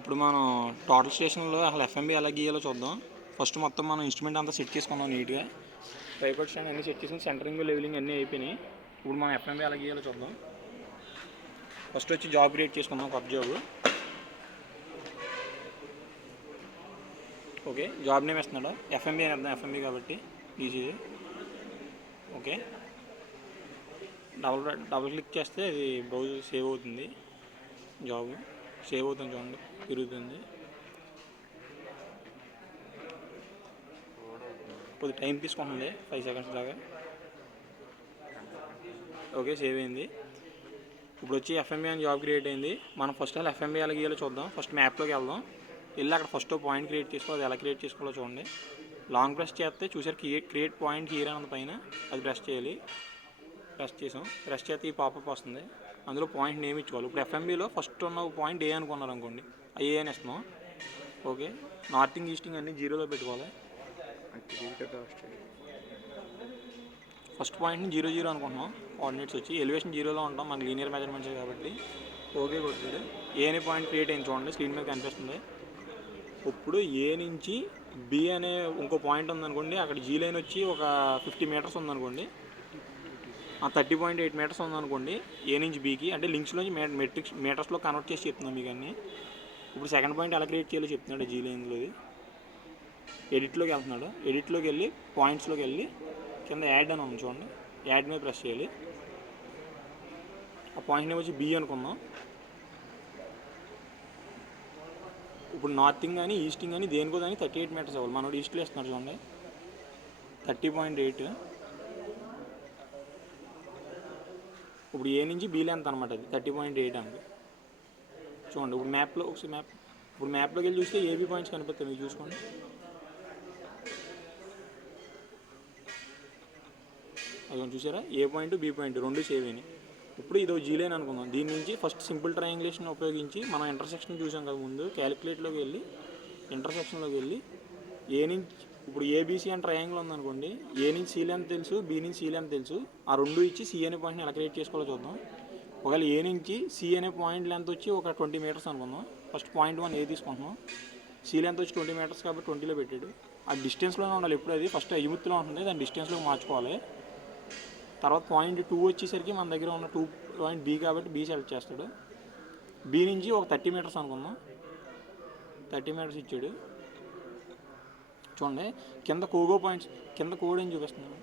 ఇప్పుడు మనం టోటల్ స్టేషన్లో అసలు ఎఫ్ఎంబి ఎలా గీయాలో చూద్దాం. ఫస్ట్ మొత్తం మనం ఇన్స్ట్రుమెంట్ అంతా సెట్ చేసుకున్నాం నీట్గా. ట్రైపాడ్ స్టాండ్ అన్నీ సెట్ చేసుకుని సెంటరింగ్ లెవెలింగ్ అన్నీ అయిపోయినాయి. ఇప్పుడు మనం ఎఫ్ఎంబి ఎలా గీయాలో చూద్దాం. ఫస్ట్ వచ్చి జాబ్ క్రియేట్ చేసుకుందాం, కొత్త జాబ్. ఓకే, జాబ్ నేమ్ ఇస్తున్నాడు, ఎఫ్ఎంబి అని అర్థం, ఎఫ్ఎంబి కాబట్టి ఈజీ. ఓకే, డబుల్ క్లిక్ చేస్తే అది బ్రౌజ్ సేవ్ అవుతుంది. జాబ్ సేవ్ అవుతుంది, చూడండి తిరుగుతుంది. కొద్ది టైం తీసుకుంటుంది, 5 సెకండ్స్ దాకా. ఓకే, సేవ్ అయింది. ఇప్పుడు వచ్చి ఎఫ్ఎంబి అని జాబ్ క్రియేట్ అయింది. మనం ఫస్ట్ అలా ఎఫ్ఎంబి ఎలా గీయాలో చూద్దాం. ఫస్ట్ మ్యాప్లోకి వెళ్దాం, వెళ్ళి అక్కడ ఫస్ట్ పాయింట్ క్రియేట్ చేసుకో. అది ఎలా క్రియేట్ చేసుకోవాలో చూడండి. లాంగ్ ప్రెస్ చేస్తే చూసారు క్రియేట్ పాయింట్ హియర్ అన్నది పైన, అది ప్రెస్ చేయాలి. ప్రెస్ చేస్తే ఈ పాపప్ వస్తుంది. అందులో పాయింట్ నేమ్ ఇచ్చుకోవాలి. ఇప్పుడు ఎఫ్ఎంబిలో ఫస్ట్ ఉన్న పాయింట్ ఏ అనుకున్నారు అనుకోండి, ఏ అని ఇస్తున్నాం. ఓకే, నార్తింగ్ ఈస్టింగ్ అన్నీ 0లో పెట్టుకోవాలి. ఫస్ట్ పాయింట్ని 0 అనుకుంటున్నాం. కోఆర్డినేట్స్ వచ్చి ఎలివేషన్ 0లో ఉంటాం, మనకి లీనియర్ మెజర్మెంట్స్ కాబట్టి. ఓకే కొట్టాడు. ఏ అనే పాయింట్ క్రియేట్ అయింది, చూడండి స్క్రీన్ మీద కనిపిస్తుంది. ఇప్పుడు ఏ నుంచి బి అనే ఇంకో పాయింట్ ఉందనుకోండి, అక్కడ జీ లైన్ వచ్చి ఒక 50 మీటర్స్ ఉందనుకోండి, 30.8 మీటర్స్ ఉందనుకోండి. ఏ నుంచి బీకి అంటే లింక్స్లోంచి మీటర్స్లో కన్వర్ట్ చేసి చెప్తున్నాం మీకు అన్నీ. ఇప్పుడు సెకండ్ పాయింట్ ఎలా క్రియేట్ చేయాలో చెప్తున్నాడు జీ లైన్లో. ఎడిట్లోకి వెళ్తున్నాడు, ఎడిట్లోకి వెళ్ళి పాయింట్స్లోకి వెళ్ళి కింద యాడ్ అని ఉంది చూడండి, యాడ్ మీద ప్రెస్ చేయాలి. ఆ పాయింట్ నేమ్ వచ్చి బి అనుకుందాం. ఇప్పుడు నార్తింగ్ కానీ ఈస్టింగ్ కానీ దేనికో దానికి 38 మీటర్స్ అవ్వాలి. మనోడు ఈస్ట్లో వేస్తున్నాడు చూడండి, 30.8. ఇప్పుడు ఏ నుంచి బీ లెంత్ అనమాట, అది 30.8 అండి. చూడండి ఇప్పుడు మ్యాప్లో ఒకసారి ఇప్పుడు మ్యాప్లోకి వెళ్ళి చూస్తే ఏబీ పాయింట్స్ కనిపిస్తాయి మీకు, చూసుకోండి. అది చూసారా, ఏ పాయింట్ బి పాయింట్ రెండు సేవ్ అయినాయి. ఇప్పుడు ఇదో జీ లైన్ అనుకుందాం. దీని నుంచి ఫస్ట్ సింపుల్ ట్రయాంగులేషన్ ఉపయోగించి మనం ఇంటర్సెక్షన్ చూసాం కదా ముందు, క్యాలిక్యులేట్లోకి వెళ్ళి ఇంటర్సెక్షన్లోకి వెళ్ళి ఏ నుంచి ఇప్పుడు ఏబీసీ అని ట్రయాంగిల్ ఉందనుకోండి, ఏ నుంచి సి లెంత్ తెలుసు, బి నుంచి సి లెంత్ తెలుసు. ఆ రెండు ఇచ్చి సి అనే పాయింట్ని ఎలా క్రియేట్ చేసుకోవాలో చూద్దాం. ఒకవేళ ఏ నుంచి సి అనే పాయింట్ లెంత్ వచ్చి ఒక 20 మీటర్స్ అనుకుందాం. ఫస్ట్ పాయింట్ 1 ఏ తీసుకుంటున్నాం. సి లెంత్ వచ్చి 20 మీటర్స్ కాబట్టి 20లో పెట్టాడు. ఆ డిస్టెన్స్లోనే ఉండాలి ఎప్పుడు, అది ఫస్ట్ అజిముత్తులో ఉంటుంది, దాని డిస్టెన్స్లోకి మార్చుకోవాలి. తర్వాత పాయింట్ 2 వచ్చేసరికి మన దగ్గర ఉన్న 2 పాయింట్ బి కాబట్టి బి సెలెక్ట్ చేస్తాడు. బి నుంచి ఒక 30 మీటర్స్ అనుకుందాం, 30 మీటర్స్ ఇచ్చాడు. చూడండి కింద కోగో పాయింట్స్, కింద కోడ్ అని చూపిస్తున్నాను.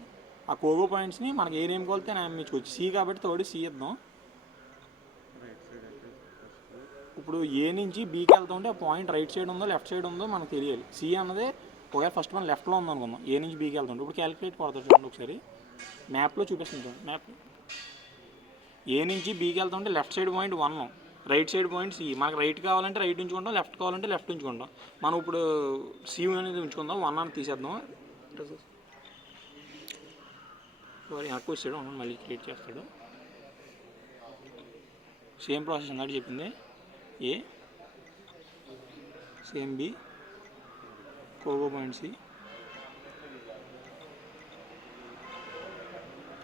ఆ కోగో పాయింట్స్ని మనకి ఏ నేమ్ కొలితే నేను ఇచ్చుకోవచ్చు. సి కాబట్టి థర్డ్ సి ఇద్దాం. ఇప్పుడు ఏ నుంచి బీకి వెళ్తుంటే ఆ పాయింట్ రైట్ సైడ్ ఉందో లెఫ్ట్ సైడ్ ఉందో మనకు తెలియాలి. సి అన్నది ఒకవేళ ఫస్ట్ మనం లెఫ్ట్లో ఉందనుకుందాం, ఏ నుంచి బీకి వెళ్తుంటే. ఇప్పుడు క్యాలిక్యులేట్ కొడతాడు చూడండి ఒకసారి, మ్యాప్లో చూపిస్తుంది చూడండి. మ్యాప్ ఏ నుంచి బీకి వెళ్తుంటే left side point 1, right side point C. మనకు రైట్ కావాలంటే రైట్ ఉంచుకుంటాం, లెఫ్ట్ కావాలంటే లెఫ్ట్ ఉంచుకుంటాం. మనం ఇప్పుడు సి అనేది ఉంచుకుందాం, 1 అని తీసేద్దాం. సారీ ఎక్కువ ఇస్తాడు, మళ్ళీ క్రియేట్ చేస్తాడు. సేమ్ ప్రాసెస్ అన్నట్టు చెప్పింది. ఏ సేమ్ బి, కోగో పాయింట్ సి,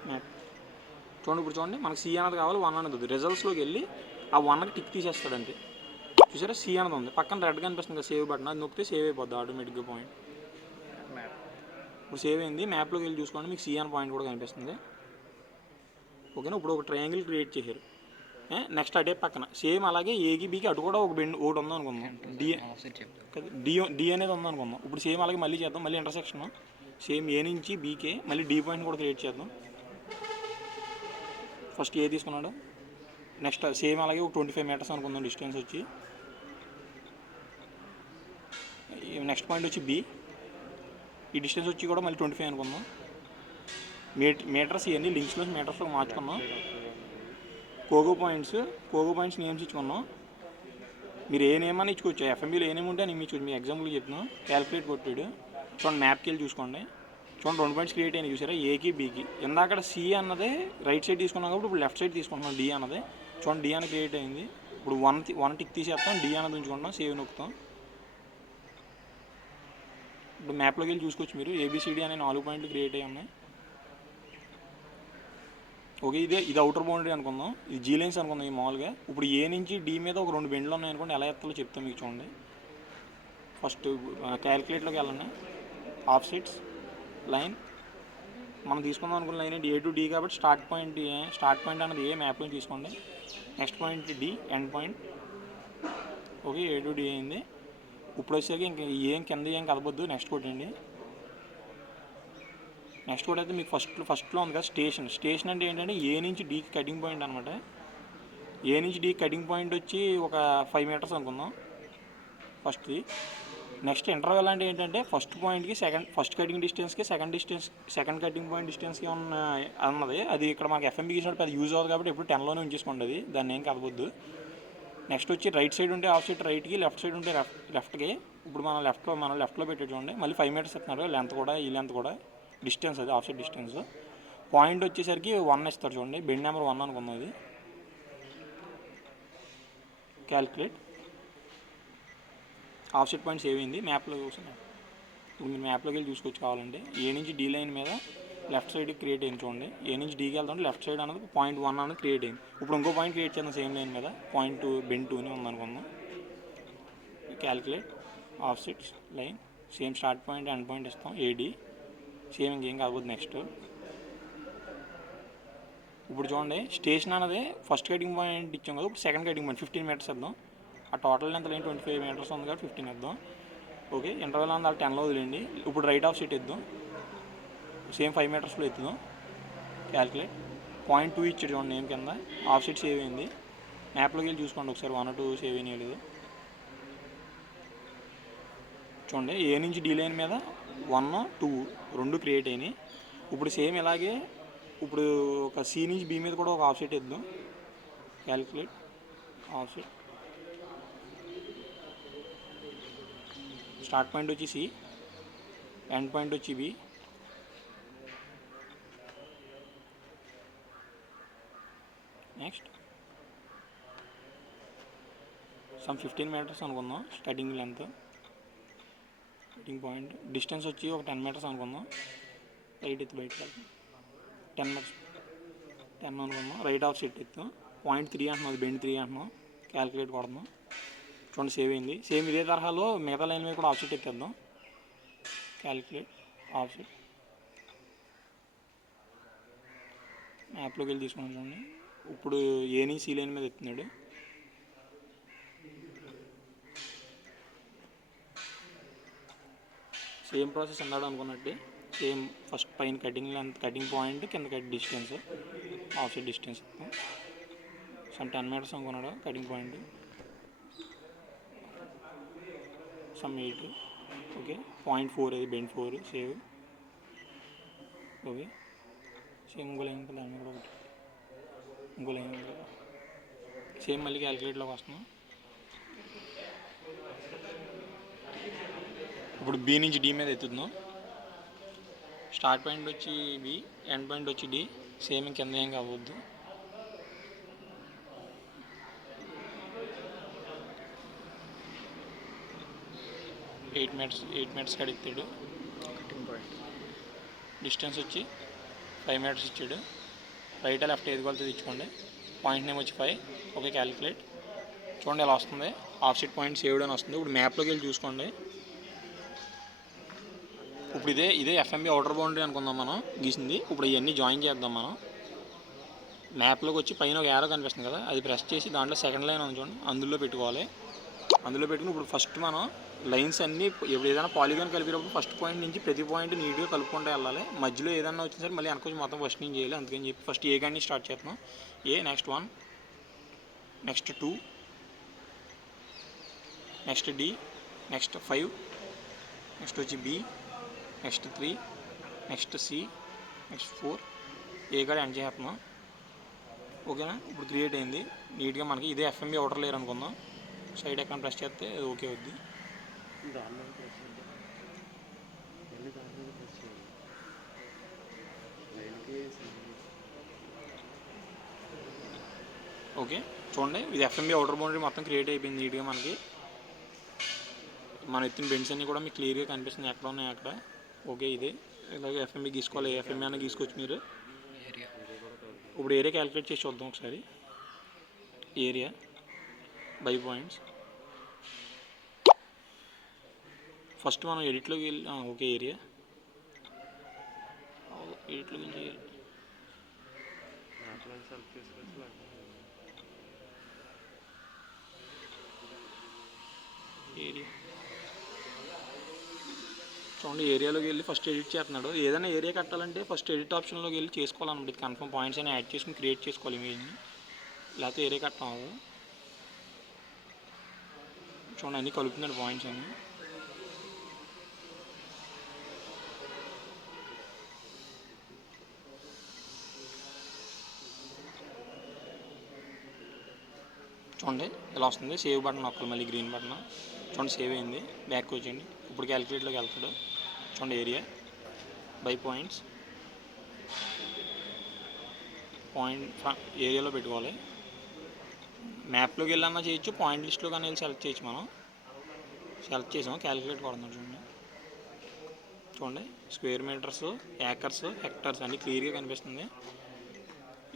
మ్యాప్ చూడండి. ఇప్పుడు చూడండి మనకు సి అన్నది కావాలి, 1 అనేది ఉంది. రిజల్ట్స్లోకి వెళ్ళి ఆ 1కి టిక్ తీసేస్తాడు అంతే. చూసారా సి అన్నది ఉంది, పక్కన రెడ్ కనిపిస్తుంది కదా సేవ్ బటన్, అది నొక్కితే సేవ్ అయిపోద్ది ఆటోమేటిక్గా పాయింట్. ఇప్పుడు సేవ్ అయింది. మ్యాప్లోకి వెళ్ళి చూసుకోండి, మీకు సి అన్న పాయింట్ కూడా కనిపిస్తుంది. ఓకేనా, ఇప్పుడు ఒక ట్రయాంగిల్ క్రియేట్ చేశారు. నెక్స్ట్ అటే పక్కన సేమ్ అలాగే ఏకి బీకి అటు కూడా ఒక బెండ్ ఒకటి ఉందనుకుందాం, డి అనేది ఉందనుకుందాం. ఇప్పుడు సేమ్ అలాగే మళ్ళీ చేద్దాం, మళ్ళీ ఇంటర్సెక్షన్ సేమ్ ఏ నుంచి బీకే, మళ్ళీ డి పాయింట్ కూడా క్రియేట్ చేద్దాం. ఫస్ట్ ఏ తీసుకున్నాడు, నెక్స్ట్ సేమ్ అలాగే ఒక 25 మీటర్స్ అనుకుందాం డిస్టెన్స్ వచ్చి. నెక్స్ట్ పాయింట్ వచ్చి బి, ఈ డిస్టెన్స్ వచ్చి కూడా మళ్ళీ 25 అనుకుందాం. మీటర్స్ ఇవన్నీ లింక్స్లో మీటర్స్లో మార్చుకున్నాం. కోగో పాయింట్స్ నేమ్స్ ఇచ్చుకున్నాం. మీరు ఏ నేమ్ అని ఇచ్చుకోవచ్చు, ఎఫ్ఎంబీలో ఏ నేమ్ ఉంటే నేను ఇచ్చుకోవచ్చు. మీ ఎగ్జాంపుల్ చెప్తున్నాను. క్యాలిక్యులేట్ కొట్టాడు చూడండి, మ్యాప్కి వెళ్ళి చూసుకోండి. చూడండి 2 పాయింట్స్ క్రియేట్ అయినాయి చూసారా, ఏకి బీకి. ఇందాక సి అన్నదే రైట్ సైడ్ తీసుకున్నాం కాబట్టి ఇప్పుడు లెఫ్ట్ సైడ్ తీసుకుంటున్నాం డి అన్నది. చూడండి డి అని క్రియేట్ అయింది. ఇప్పుడు 1 టిక్ తీసేస్తాం, డి అన్నది ఉంచుకుంటాం, సేవ్ నొక్కుతాం. ఇప్పుడు మ్యాప్లోకి వెళ్ళి చూసుకోవచ్చు మీరు, ఏబిసిడి అనే 4 పాయింట్లు క్రియేట్ అయ్యి ఉన్నాయి. ఓకే, ఇది అవుటర్ బౌండరీ అనుకుందాం, ఇది జీ లైన్స్ అనుకుందాం ఈ మామూలుగా. ఇప్పుడు ఏ నుంచి డి మీద ఒక 2 బెండ్లు ఉన్నాయి అనుకోండి, ఎలా ఎత్తాలో చెప్తాను మీకు చూడండి. ఫస్ట్ క్యాలిక్యులేట్లోకి వెళ్ళండి. ఆఫ్ సెట్స్ లైన్ మనం తీసుకుందాం అనుకున్న లైన్ ఏంటి, ఏ టు డి కాబట్టి స్టార్ట్ పాయింట్ అన్నది ఏ మ్యాప్ నుంచి తీసుకోండి. Next point D end point. Okay, A to D అయింది. ఇప్పుడు వచ్చేసరికి ఇంక కింద ఏం కదపొద్దు, నెక్స్ట్ కొట్టండి. నెక్స్ట్ కూడా అయితే మీకు ఫస్ట్లో ఉంది కదా స్టేషన్ అంటే ఏంటంటే ఏ నుంచి డీకి కటింగ్ పాయింట్ అనమాట. ఏ నుంచి డీ కటింగ్ పాయింట్ వచ్చి ఒక 5 మీటర్స్ అనుకుందాం ఫస్ట్ది. నెక్స్ట్ ఇంటర్వెల్ అంటే ఏంటంటే ఫస్ట్ కటింగ్ డిస్టెన్స్కి సెకండ్ కటింగ్ పాయింట్ డిస్టెన్స్కి అన్నది. అది ఇక్కడ మనకి ఎఫ్ఎంబి గీసినప్పుడు అది యూజ్ అవుతుంది కాబట్టి ఎప్పుడు 10లోనే ఉంచేసుకోండి, అది దాన్ని ఏం కదపొద్దు. నెక్స్ట్ వచ్చి రైట్ సైడ్ ఉంటే ఆఫ్ సైడ్ రైట్కి, లెఫ్ట్ సైడ్ ఉంటే లెఫ్ట్కి. ఇప్పుడు మనం లెఫ్ట్లో పెట్టి చూడండి. మళ్ళీ 5 మీటర్స్ ఇస్తున్నారు, లెంత్ కూడా ఈ లెంత్ కూడా డిస్టెన్స్, అది ఆఫ్ సైడ్ డిస్టెన్స్. పాయింట్ వచ్చేసరికి 1 ఇస్తారు చూడండి, బెండ్ నెంబర్ 1 అనుకుందాం. అది calculate of set point save అయింది. మ్యాప్లో చూసాను. ఇప్పుడు మీరు మ్యాప్లోకి వెళ్ళి చూసుకొచ్చి కావాలంటే ఏ నుంచి డీ లైన్ మీద లెఫ్ట్ సైడ్ క్రియేట్ అయింది చూడండి. ఏ నుంచి డీకి వెళ్తుంటే లెఫ్ట్ సైడ్ అన్నది పాయింట్ 1 అనేది క్రియేట్ అయింది. ఇప్పుడు ఇంకో పాయింట్ క్రియేట్ చేద్దాం సేమ్ లైన్ మీద, పాయింట్ బెండ్ 2 అని ఉందనుకుందాం. Calculate of sets line, same start point end point ఇస్తాం ఏడి, సేమ్ ఇంకేం కాకపోతే. నెక్స్ట్ ఇప్పుడు చూడండి, స్టేషన్ అనేది ఫస్ట్ కటింగ్ పాయింట్ ఇచ్చాం కదా, ఇప్పుడు సెకండ్ కటింగ్ పాయింట్ 15 మీటర్స్ ఇద్దాం. ఆ టోటల్ లెంత్ లైన్ 25 మీటర్స్ ఉంది కాబట్టి 15 ఇద్దాం. ఓకే, ఇంటర్వెల్ అంతా 10లో వదిలేండి. ఇప్పుడు రైట్ ఆఫ్ సెట్ ఇద్దాం, సేమ్ 5 మీటర్స్లో ఎత్తుదాం. క్యాల్కులేట్ పాయింట్ 2 ఇచ్చాడు చూడండి నేమ్ కింద. ఆఫ్ సెట్ సేవ్ అయింది. మ్యాప్లోకి వెళ్ళి చూసుకోండి ఒకసారి 1 or 2 సేవ్ అయినాయి లేదు చూడండి. ఏ నుంచి డీ లైన్ మీద 1, 2 2 క్రియేట్ అయినాయి. ఇప్పుడు సేమ్ ఇలాగే ఇప్పుడు ఒక సి నుంచి బి మీద కూడా ఒక ఆఫ్ సెట్ ఇద్దాం. Calculate of set, start point వచ్చి సి, ఎండ్ పాయింట్ వచ్చి బి. నెక్స్ట్ సమ్ 15 మీటర్స్ అనుకుందాం starting length. Cutting point distance వచ్చి ఒక 10 మీటర్స్ అనుకుందాం. రైట్ ఎత్తి బయటకు వెళ్తాం, 10 మీటర్స్ 10 అనుకుందాం. రైట్ ఆఫ్ సెట్ ఎత్తాం. పాయింట్ 3 అంటున్నాం, బెండ్ 3 అంటున్నాం. క్యాల్కులేట్ కొడదాం చూడండి, సేవ్ అయింది. సేమ్ ఇదే తరహాలో మిగతా లైన్ మీద కూడా ఆఫ్ సెట్ ఎత్తేద్దాం. క్యాల్కులేట్ ఆఫ్ సెట్, మ్యాప్లోకి వెళ్ళి తీసుకున్నాం చూడండి. ఇప్పుడు ఏ నుంచి సి లైన్ మీద ఎత్తున్నాడు. సేమ్ ప్రాసెస్ అన్నాడు అనుకున్నట్టు, సేమ్ ఫస్ట్ పైన కటింగ్ పాయింట్, కింద cut distance, of set distance ఇస్తాం. సమ్ 10 మీటర్స్ అనుకున్నాడు cutting point, some 8. Okay, point 4 అది బెండ్ 4 సేవ్. ఓకే, సేమ్ ఇంకో లైన్ కూడా ఒకటి, ఇంకో లైన్ సేమ్ మళ్ళీ క్యాల్కులేట్లోకి వస్తున్నాం. ఇప్పుడు బి నుంచి డి మీద ఎత్తుతున్నాం. స్టార్ట్ పాయింట్ వచ్చి బి, ఎండ్ పాయింట్ వచ్చి డి. సేమ్ కింద ఏం కావద్దు. ఎయిట్ మీటర్స్ కాడ ఎత్తాడు. కటింగ్ పాయింట్ డిస్టెన్స్ వచ్చి 5 మీటర్స్ ఇచ్చాడు. రైట్ లెఫ్ట్ ఏది కొలితే ఇచ్చుకోండి. పాయింట్ నేమ్ వచ్చి 5. ఓకే, క్యాలిక్యులేట్ చూడండి ఎలా వస్తుంది. ఆఫ్ సెట్ పాయింట్ సేవ్డ్ అని వస్తుంది. ఇప్పుడు మ్యాప్లోకి వెళ్ళి చూసుకోండి. ఇప్పుడు ఇదే ఎఫ్ఎంబి అవుటర్ బౌండరీ అనుకుందాం మనం గీసింది. ఇప్పుడు ఇవన్నీ జాయిన్ చేద్దాం మనం. మ్యాప్లోకి వచ్చి పైన ఒక యారో కనిపిస్తుంది కదా, అది ప్రెస్ చేసి దాంట్లో సెకండ్ లైన్ ఉంది చూడండి, అందులో పెట్టుకోవాలి. అందులో పెట్టుకుని ఇప్పుడు ఫస్ట్ మనం లైన్స్ అన్నీ ఇప్పుడు ఏదైనా పాలిగాన్ కలిపినప్పుడు ఫస్ట్ పాయింట్ నుంచి ప్రతి పాయింట్ నీట్గా కలుపుకుంటూ వెళ్ళాలి. మధ్యలో ఏదైనా వచ్చిన సరే మళ్ళీ వెనకొచ్చి మొత్తం ఫస్ట్ నుంచి చేయాలి. అందుకని చెప్పి ఫస్ట్ ఏ కానీ స్టార్ట్ చేస్తున్నాం. A, next 1, next 2, next D, next 5, next వచ్చి B, next 3, next C, next 4. A కాడ ఎండ్ చేస్తున్నాం. ఓకేనా, ఇప్పుడు క్రియేట్ అయింది నీట్గా మనకి. ఇదే ఎఫ్ఎంబి అవుటర్ లేయర్ అనుకుందాం. సైడ్ ఎక్కడ ప్రెస్ చేస్తే అది ఓకే అవుద్ది. ఓకే చూడండి, ఇది ఎఫ్ఎంబి అవుటర్ బౌండరీ మొత్తం క్రియేట్ అయిపోయింది నీట్గా మనకి. మనం ఎత్తిన బెండ్స్ అన్నీ కూడా మీకు క్లియర్గా కనిపిస్తుంది ఎక్కడ ఉన్నాయి అక్కడ. ఓకే, ఇదే ఇలాగే ఎఫ్ఎంబి గీసుకోవాలి. ఎఫ్ఎంబి అన్న గీసుకోవచ్చు మీరు. ఇప్పుడు ఏరియా క్యాలిక్యులేట్ చేసి చూద్దాం ఒకసారి. Area by points. ఫస్ట్ మనం ఎడిట్లోకి వెళ్ళి ఓకే ఏరియా ఎడిట్లోకి వెళ్ళి ఏరియా చూడండి. ఏరియాలోకి వెళ్ళి ఫస్ట్ ఎడిట్ చేస్తున్నాడు. ఏదైనా ఏరియా కట్టాలంటే ఫస్ట్ ఎడిట్ ఆప్షన్లోకి వెళ్ళి చేసుకోవాలన్నమాట. ఇది కన్ఫర్మ్ పాయింట్స్ అని యాడ్ చేసుకుని క్రియేట్ చేసుకోవాలి ఇమేజ్ని, లేకపోతే ఏరియా కట్టడం అవ్వదు. చూడండి అన్నీ కలుపుతున్నాడు పాయింట్స్ అని. చూడండి ఇలా వస్తుంది. సేవ్ బటన్ నొక్కాలి, మళ్ళీ గ్రీన్ బటన్. చూడండి సేవ్ అయింది. బ్యాక్ వచ్చేయండి. ఇప్పుడు క్యాలిక్యులేట్లోకి వెళ్తాడు. చూడండి ఏరియా బై పాయింట్స్. ఏరియాలో పెట్టుకోవాలి. మ్యాప్లోకి వెళ్ళన్నా చేయొచ్చు, పాయింట్ లిస్ట్లో కానీ వెళ్ళి సెలెక్ట్ చేయొచ్చు. మనం సెలెక్ట్ చేసాం, క్యాలిక్యులేట్ కొడుతున్నాం. చూడండి స్క్వేర్ మీటర్స్, ఏకర్స్, హెక్టర్స్ అన్నీ క్లియర్గా కనిపిస్తుంది.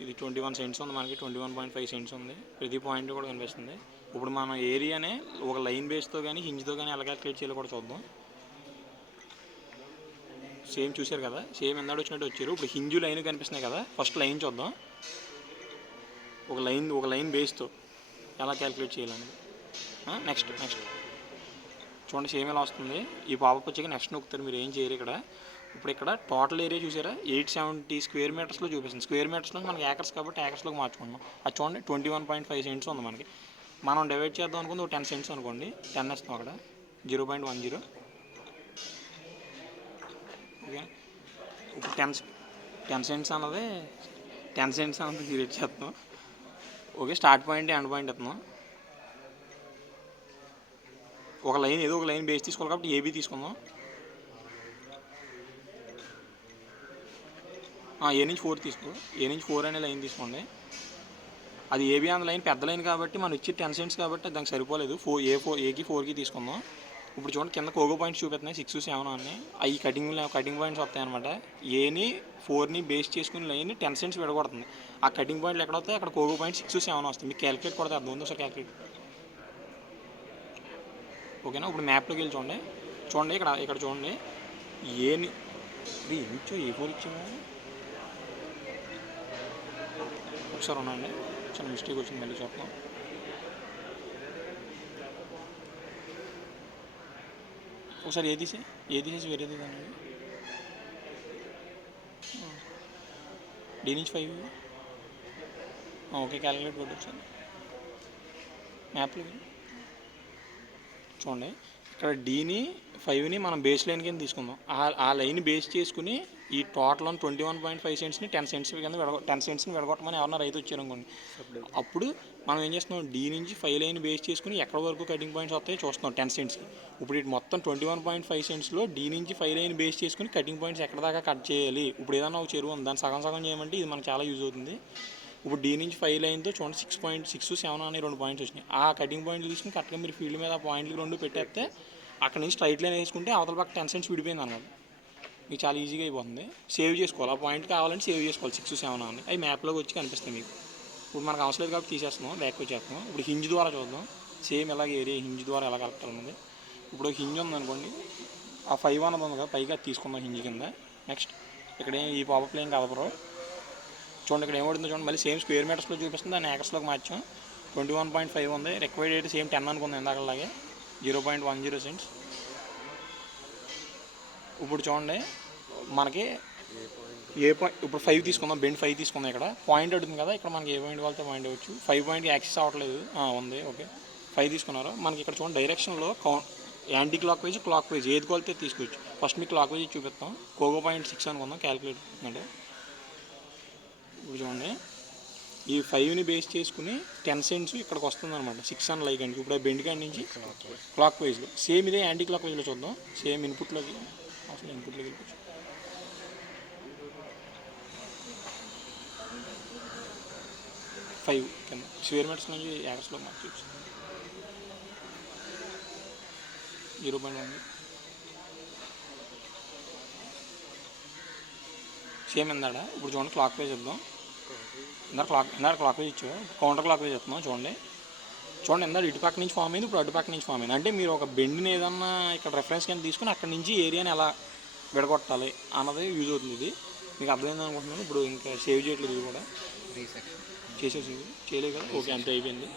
ఇది 21 సెంట్స్ ఉంది మనకి, 21.5 సెంట్స్ ఉంది. ప్రతి పాయింట్ కూడా కనిపిస్తుంది. ఇప్పుడు మనం ఏరియానే ఒక లైన్ బేస్తో కానీ హింజ్తో కానీ ఎలా క్యాలిక్యులేట్ చేయాలో కూడా చూద్దాం. సేమ్ చూశారు కదా, సేమ్ ఎందాడు వచ్చినట్టు వచ్చారు. ఇప్పుడు హింజు లైన్ కనిపిస్తున్నాయి కదా, ఫస్ట్ లైన్ చూద్దాం. ఒక లైన్ బేస్తో ఎలా క్యాలిక్యులేట్ చేయాలని. నెక్స్ట్ చూడండి సేమ్ ఎలా వస్తుంది. ఈ పాపప్ వచ్చాక నెక్స్ట్ నొక్కుతారు. మీరు ఏం చేయరు ఇక్కడ. ఇప్పుడు ఇక్కడ టోటల్ ఏరియా చూసారా, 870 స్క్వేర్ మీటర్స్లో చూపిస్తుంది. స్క్వేర్ మీటర్స్లో మనకి ఏకర్స్ కాబట్టి ఏకర్స్లోకి మార్చుకుంటున్నాం. అది చూడండి 21.5 సెంట్స్ ఉంది మనకి. మనం డివైడ్ చేద్దాం అనుకుంది ఒక 10 సెంట్స్ అనుకోండి, 10 వేస్తాం అక్కడ, 0.10. ఓకే, ఇప్పుడు 10 సెంట్స్ అన్నది 10 సెంట్స్ అన్నది క్రియేట్ చేస్తాం. Okay, start point end point ఇస్తున్నాం. ఒక లైన్ ఏదో ఒక లైన్ బేస్ తీసుకోవాలి కాబట్టి ఏబీ తీసుకుందాం. ఏ నుంచి 4 తీసుకో, ఏ నుంచి 4 అనే లైన్ తీసుకోండి. అది ఏబీ అన్న లైన్ పెద్ద లైన్ కాబట్టి మనం ఇచ్చి 10 సెంట్స్ కాబట్టి దానికి సరిపోలేదు. ఏకి 4కి తీసుకుందాం. ఇప్పుడు చూడండి కింద కోగో పాయింట్స్ చూపిస్తున్నాయి 6, 7 అని. అవి కటింగ్ పాయింట్స్ వస్తాయి అనమాట. ఏని 4ని బేస్ చేసుకుని లైన్ 10 సెంట్స్ విడగొడుతుంది. ఆ కటింగ్ పాయింట్లు ఎక్కడ వస్తాయి, అక్కడ కోగో పాయింట్ 6, 7 వస్తుంది. మీకు క్యాలిక్యులేట్ కొడితే అర్థం ఉంది, సార్ క్యాలిక్యులేట్. ఓకేనా, ఇప్పుడు మ్యాప్లోకి వెళ్ళి చూడండి ఇక్కడ చూడండి. ఏని ఇచ్చో ఏ4 ఇచ్చాము, ఒకసారి ఉన్నాయండి, చాలా మిస్టేక్ వచ్చింది, మళ్ళీ చెప్తాం. ఒకసారి ఏ తీసేసి వేరేది దాన్ని. డి నుంచి 5. ఓకే, క్యాలిక్యులేట్ కొట్టి ఒకసారి మ్యాప్లో చూడండి. ఇక్కడ డీని 5ని మనం బేస్ లైన్ కింద తీసుకుందాం. ఆ లైన్ బేస్ చేసుకుని ఈ టోటల్ 21.5 సెంట్స్ని 10 సెంట్స్ కింద 10 సెంట్స్ని విడగొట్టమని ఎవరన్నా రైతు వచ్చారు అనుకోండి. అప్పుడు మనం ఏం చేస్తున్నాం, డీ నుంచి 5 లైన్ బేస్ చేసుకుని ఎక్కడ వరకు కటింగ్ పాయింట్స్ వస్తాయో చూస్తున్నాం 10 సెంట్స్కి. ఇప్పుడు ఇటు మొత్తం 21.5 సెంట్స్లో డీ నుంచి 5 లైన్ బేస్ చేసుకుని కటింగ్ పాయింట్స్ ఎక్కడ దాకా కట్ చేయాలి. ఇప్పుడు ఏదన్నా ఒక చెరువు ఉంది, దాన్ని సగం చేయమంటే ఇది మనకు చాలా యూజ్ అవుతుంది. ఇప్పుడు డీ నుంచి 5 లైన్తో చూడండి 6.6, 7 అని 2 పాయింట్స్ వచ్చినాయి. ఆ కటింగ్ పాయింట్లు తీసుకుని కరెక్ట్గా మీరు ఫీల్డ్ మీద ఆ పాయింట్లు 2 పెట్టేస్తే అక్కడ నుంచి స్ట్రైట్ లైన్ వేసుకుంటే అవతల పక్క 10 సెంట్స్ విడిపోయింది అన్నమాట. మీకు చాలా ఈజీగా అయిపోతుంది. సేవ్ చేసుకోవాలి, ఆ పాయింట్ కావాలంటే సేవ్ చేసుకోవాలి 6, 7 అని. అవి మ్యాప్లోకి వచ్చి కనిపిస్తాయి మీకు. ఇప్పుడు మనకు అవసరం లేదు కాబట్టి తీసేస్తున్నాం, బ్యాక్ వచ్చేస్తున్నాం. ఇప్పుడు హింజ్ ద్వారా చూద్దాం. సేమ్ ఎలాగ ఏరియా హింజ్ ద్వారా ఎలా కలపాలన్నది. ఇప్పుడు హింజ్ ఉందనుకోండి, ఆ 5 అన్నది ఉంది కదా, పైగా తీసుకుందాం హింజ్ కింద. నెక్స్ట్ ఇక్కడ ఈ పాపప్ లైన్ కలపరు. చూడండి ఇక్కడ ఏమవుతుందో చూడండి, మళ్ళీ సేమ్ స్క్వేర్ మీటర్స్లో చూపిస్తుంది, దాన్ని ఏకర్స్లోకి మార్చాం. 21.5 ఉంది. రిక్వైర్డ్ అయితే సేమ్ 10 అనుకుంది ఇందాకలాగే, 0.10 సెంట్స్. ఇప్పుడు చూడండి మనకి ఇప్పుడు 5 తీసుకుందాం, బెండ్ 5 తీసుకుందాం. ఇక్కడ పాయింట్ అడుగుతుంది కదా, ఇక్కడ మనకి ఏ పాయింట్ వాళ్ళతో పాయింట్ అవ్వచ్చు. 5 పాయింట్కి యాక్సెస్ అవ్వట్లేదు, ఉంది. ఓకే, 5 తీసుకున్నారు. మనకి ఇక్కడ చూడండి డైరెక్షన్లో యాంటీ క్లాక్ వైజ్ ఏది కొలితే తీసుకోవచ్చు. ఫస్ట్ మీకు క్లాక్ వైజ్ చూపిస్తాం. కోగో పాయింట్ 6 అనుకుందాం, క్యాలిక్యులేట్ అంటే. ఇప్పుడు చూడండి ఈ 5ని బేస్ చేసుకుని 10 సెంట్స్ ఇక్కడికి వస్తుంది అనమాట. 6 అని లైక్ అండి. ఇప్పుడు బెండ్ కాడి నుంచి క్లాక్ వైజ్లో సేమ్ ఇదే యాంటీ క్లాక్ వైజ్లో చూద్దాం. సేమ్ ఇన్పుట్లోకి అసలు ఇన్పుట్లోకి వెళ్ళిపోవచ్చు. 5 కింద స్క్వేర్ మీటర్స్ నుంచి యాక్స్లో మార్చవచ్చు. 0.1 సేమ్ ఎందాడ. ఇప్పుడు చూడండి క్లాక్ వైజ్ ఇద్దాం. ఇందాక క్లాక్ వైజ్ ఇచ్చావు, కౌంటర్ క్లాక్ వైజ్ చెప్తున్నాం. చూడండి ఇందాక ఇటు పక్క నుంచి ఫామ్ అయింది, ఇప్పుడు అటు పక్క నుంచి ఫామ్ అయింది. అంటే మీరు ఒక బెండ్ని ఏదన్నా ఇక్కడ రెఫరెన్స్ కింద తీసుకుని అక్కడి నుంచి ఏరియాని ఎలా విడగొట్టాలి అన్నది యూజ్ అవుతుంది. ఇది మీకు అర్థమైంది అనుకుంటున్నాను. ఇప్పుడు ఇంకా సేవ్ చేయట్లేదు, ఇది కూడా చేసేసి చేయలేదు కదా. ఓకే, అంతే అయిపోయింది.